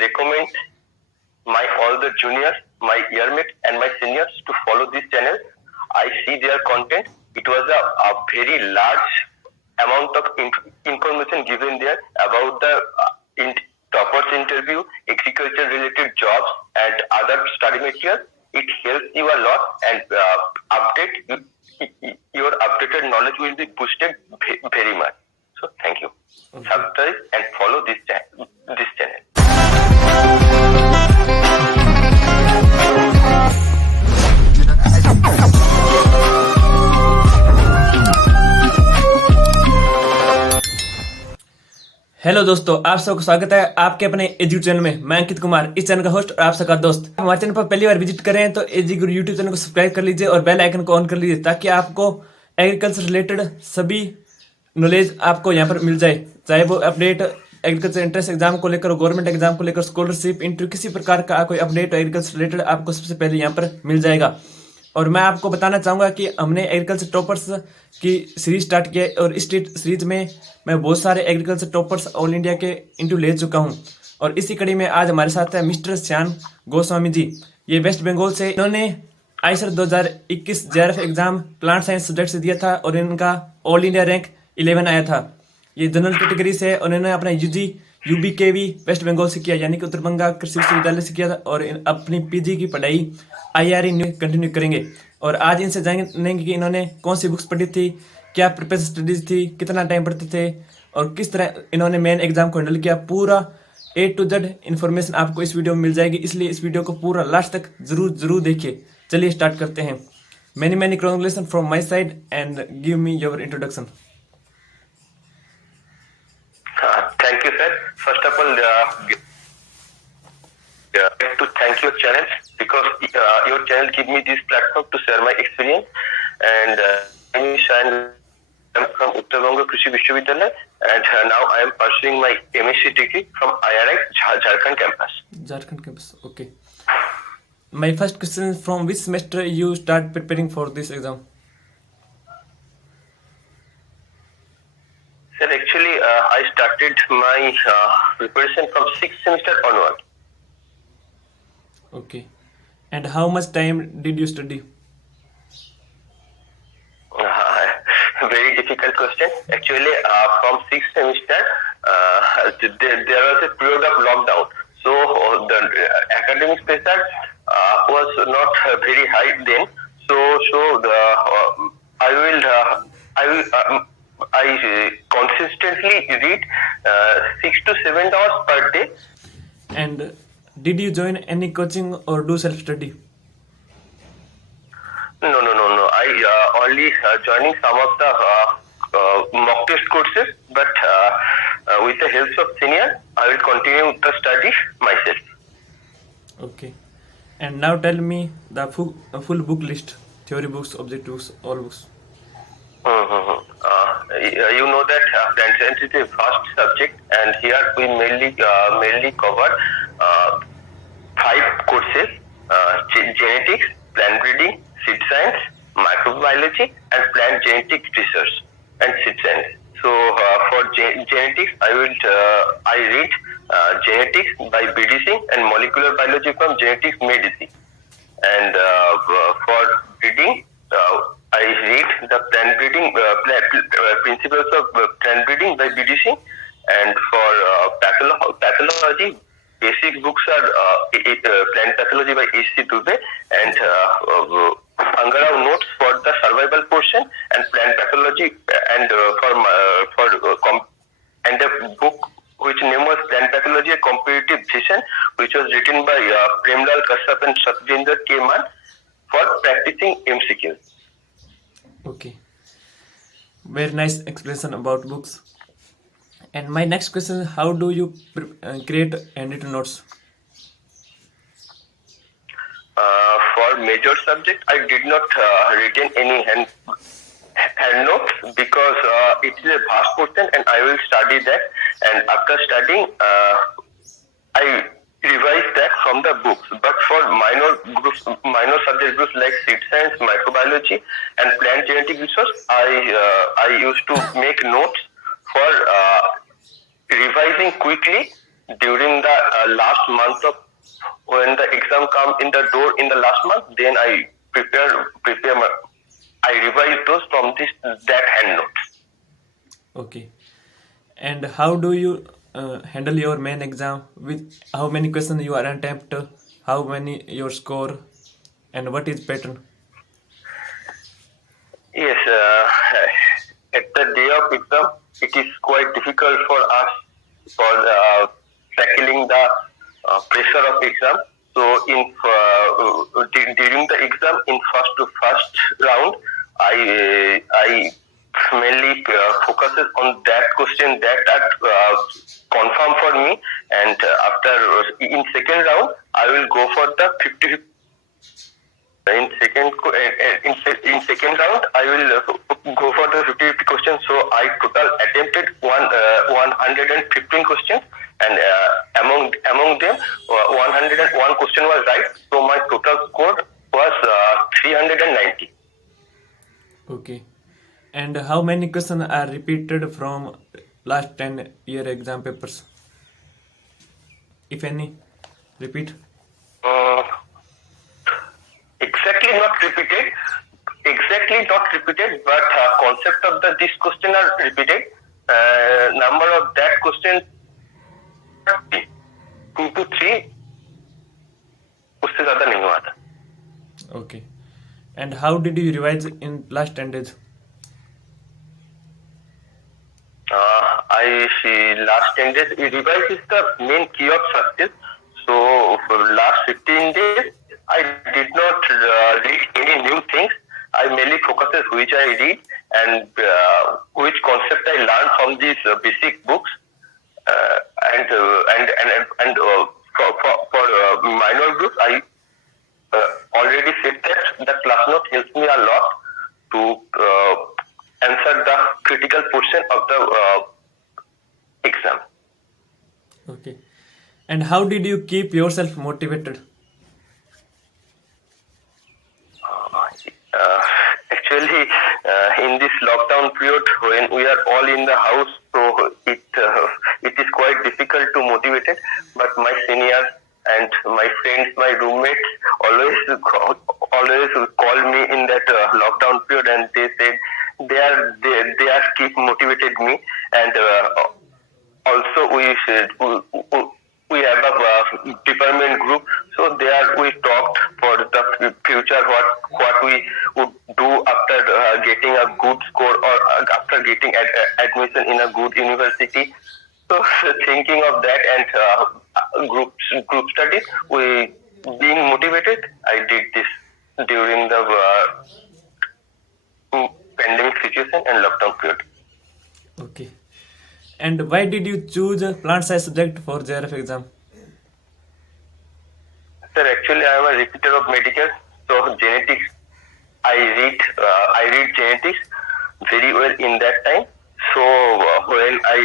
recommend my all the juniors, my yearmates and my seniors to follow this channel. I see their content. It was a very large amount of information given there about the toppers interview, agriculture related jobs and other study materials. It helps you a lot and your updated knowledge will be boosted very much. So thank you. Okay. Subscribe and follow this channel. Hello दोस्तों, आप सबका स्वागत है आपके अपने एजी channel में। मैं अंकित कुमार, इस चैनल का होस्ट और आप सबका दोस्त। हमारे चैनल पर पहली बार विजिट कर रहे हैं तो एजी गुरु यूट्यूब चैनल को सब्सक्राइब कर लीजिए और बेल आइकन को ऑन कर लीजिए ताकि आपको एग्रीकल्चर रिलेटेड सभी नॉलेज आपको यहाँ पर मिल जाए, चाहे वो अपडेट एग्रीकल्चर एंट्रेंस एग्जाम को लेकर, गवर्नमेंट एग्जाम को लेकर, स्कॉलरशिप, इंटरव्यू, किसी प्रकार का कोई अपडेट एग्रीकल्चर रिलेटेड आपको सबसे पहले यहाँ पर मिल जाएगा। और मैं आपको बताना चाहूँगा कि हमने एग्रीकल्चर टॉपर्स की सीरीज स्टार्ट किया है और इस सीरीज में मैं बहुत सारे एग्रीकल्चर टॉपर्स ऑल इंडिया के इंटरव्यू ले चुका हूँ। और इसी कड़ी में आज हमारे साथ है मिस्टर श्याम गोस्वामी जी। ये वेस्ट बंगाल से, इन्होंने Eicher 2021 JRF exam plant science subject से दिया था और इनका ऑल इंडिया रैंक 11 आया था। ये जनरल कैटेगरी से है और इन्होंने अपना UBKV वेस्ट बंगाल से किया, यानी कि उत्तर बंगाल कृषि विश्वविद्यालय से किया था। और अपनी PG की पढ़ाई IRE कंटिन्यू करेंगे। और आज इनसे जानेंगे कि इन्होंने कौन सी बुक्स पढ़ी थी, क्या प्रिपेयर स्टडीज थी, कितना टाइम पढ़ते थे और किस तरह इन्होंने मेन एग्जाम को हैंडल किया। पूरा A to Z इन्फॉर्मेशन आपको इस वीडियो में मिल जाएगी, इसलिए इस वीडियो को पूरा लास्ट तक जरूर देखिए। चलिए स्टार्ट करते हैं। Many congratulation from my side and give me your introduction. Thank you, sir. First of all, to thank your channel because your channel give me this platform to share my experience. And I'm from Uttar Banga Krishi Vishwavidyalaya, and now I am pursuing my MSc degree from IRI Jharkhand campus. Jharkhand campus, okay. My first question is, from which semester you start preparing for this exam? Sir, actually, I started my preparation from 6th semester onward. Okay. And how much time did you study? Very difficult question. Actually, from 6th semester, there was a period of lockdown. So, the academic pressure was not very high then. I consistently read 6 to 7 hours per day. And did you join any coaching or do self-study? No. I only joining some of the mock test courses, but with the help of senior, I will continue the study myself. Okay. And now tell me the full book list: theory books, objective books, all books. You know that plant science is a vast subject, and here we mainly cover 5 courses: genetics, plant breeding, seed science, microbiology, and plant genetic research and seed science. So for genetics, I read genetics by BD Singh and molecular biology from Genetics Medicine. And for breeding, I read the plant breeding principles of plant breeding by BD Singh. And for pathology, basic books are plant pathology by H.C. Dubey and Angarao notes for the survival portion, and plant pathology and and the book which name was Plant Pathology: A Comparative Vision, which was written by Premlal Kashyap and Satvinder K. Man for practicing MCQs. Okay. Very nice explanation about books. And my next question is, how do you create handwritten notes? For major subject, I did not retain any hand notes because it is a vast portion and I will study that. And after studying, I revise that from the books. But for minor subject groups like seed science, microbiology, and plant genetic research, I used to make notes for revising quickly during the last month of when the exam come in the door in the last month, then I I revise those from that hand notes. Okay. And how do you handle your main exam? With how many questions you are attempt? How many your score? And what is pattern? Yes, at the day of exam, it is quite difficult for us for tackling the pressure of exam. So, during the exam, in first round, I mainly focuses on that question that confirm for me, and after in second round, I will go for the 50. In second round, I will go for the 50 questions. So I total attempted 115 questions, and among them, 101 question was right. So my total score was 390. Okay. And how many questions are repeated from last 10-year exam papers? If any, repeat. Uh, exactly not repeated, but concept of this question are repeated. Number of that question 2 to 3, उससे ज्यादा नहीं हुआ था. Okay. And how did you revise in last 10 days? I see last 10 days, revise is the main key of success. So for last 15 days, I did not read any new things. I mainly focuses which I read and which concept I learned from these basic books. For minor groups, I already said that the class note helps me a lot to answer the critical portion of the exam. Okay. And how did you keep yourself motivated? Actually, in this lockdown period, when we are all in the house, so it is quite difficult to motivate it. But my seniors and my friends, my roommates, always call me in that lockdown period, and they said they are keep motivated me, and also we have a department group, so there we talked for the future what we would do after getting a good score or after getting admission in a good university. So thinking of that and group studies, we being motivated, I did this during the pandemic situation and lockdown period. Okay. And why did you choose a plant science subject for JRF exam? Sir, actually, I am a repeater of medical, so genetics. I read genetics very well in that time. So when I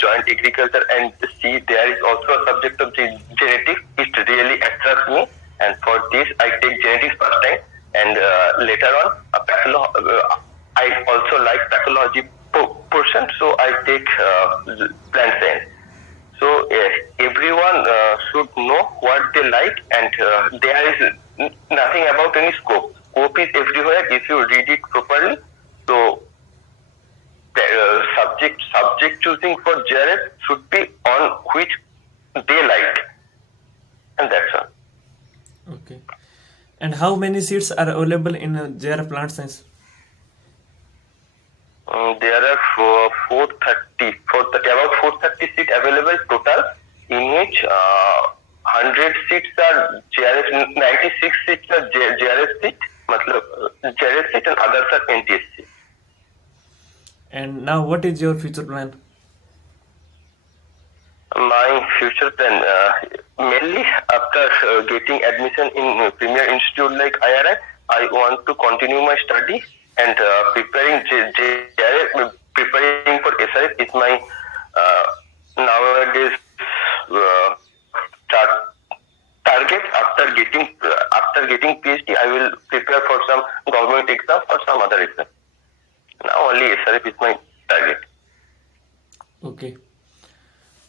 joined agriculture and see there is also a subject of genetics, it really attracts me. And for this, I take genetics first time, and later on, I also like pathology portion, so I take plant science. So everyone should know what they like, and there is nothing about any scope. Scope is everywhere if you read it properly. So subject choosing for JRF should be on which they like, and that's all. Okay. And how many seats are available in JRF plant science? There are 430, about 430 seats available total, in which 100 seats are JRF, 96 seats are JRF seat, JRF seat, and others are NTS seats. And now what is your future plan? My future plan, mainly after getting admission in premier institute like IRI, I want to continue my study, and preparing preparing for SRF is my nowadays target. After getting PhD, I will prepare for some government exam or some other exam. Now only SRF is my target. Okay.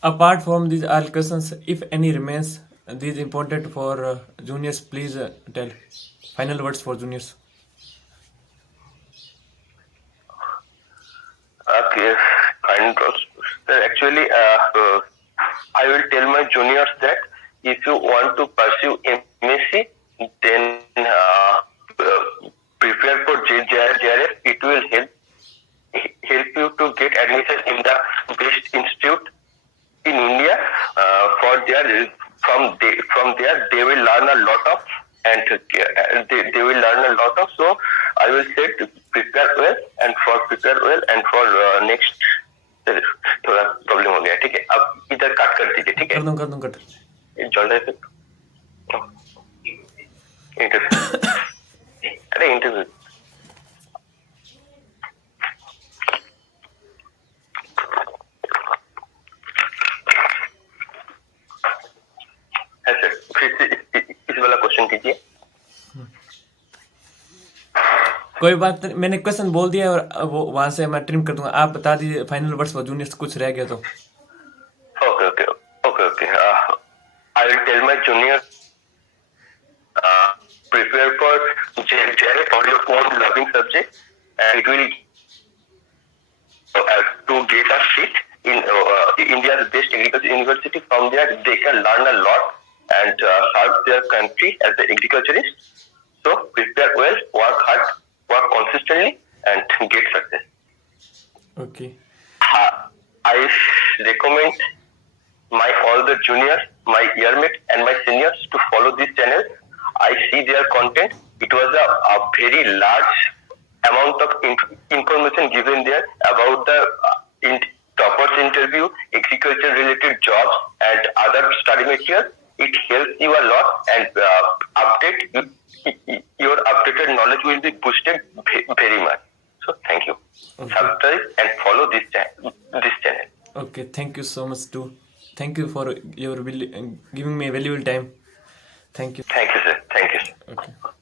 Apart from these all questions, if any remains, these important for juniors, please tell final words for juniors. Okay, kind of. Actually, I will tell my juniors that if you want to pursue MSc, then prepare for JRF. It will help you to get admission in the best institute in India. From there they will learn a lot of, and they will learn a lot of. So I will say to prepare well and for next. थोड़ा problem हो गया, ठीक है, अब इधर cut कर दीजिए, ठीक है, कर दूं कट चल रहा है इंटरव्यू, अरे इंटरव्यू है सर, फिर से इस वाला क्वेश्चन कीजिए। कोई बात नहीं, मैंने क्वेश्चन बोल दिया और वो वहां से मैं ट्रिम कर दूंगा। आप बता दीजिए फाइनल वर्ड्स फॉर जूनियर्स, कुछ रह गया तो। Okay. I will tell my junior, prepare for JRF for your own loving subject, and it will to get a seat in India's best agriculture university. From there, they can learn a lot and serve their country as an agriculturist. So prepare well, work hard, work consistently, and get success. Okay. I recommend all the juniors, my yearmates and my seniors to follow this channel. I see their content. It was a very large amount of information given there about the toppers interview, agriculture related jobs and other study materials. It helps you a lot, and your updated knowledge will be boosted very much. So thank you. Okay. Subscribe and follow this channel. Okay, thank you so much too. Thank you for your giving me valuable time. Thank you. Thank you, sir. Okay.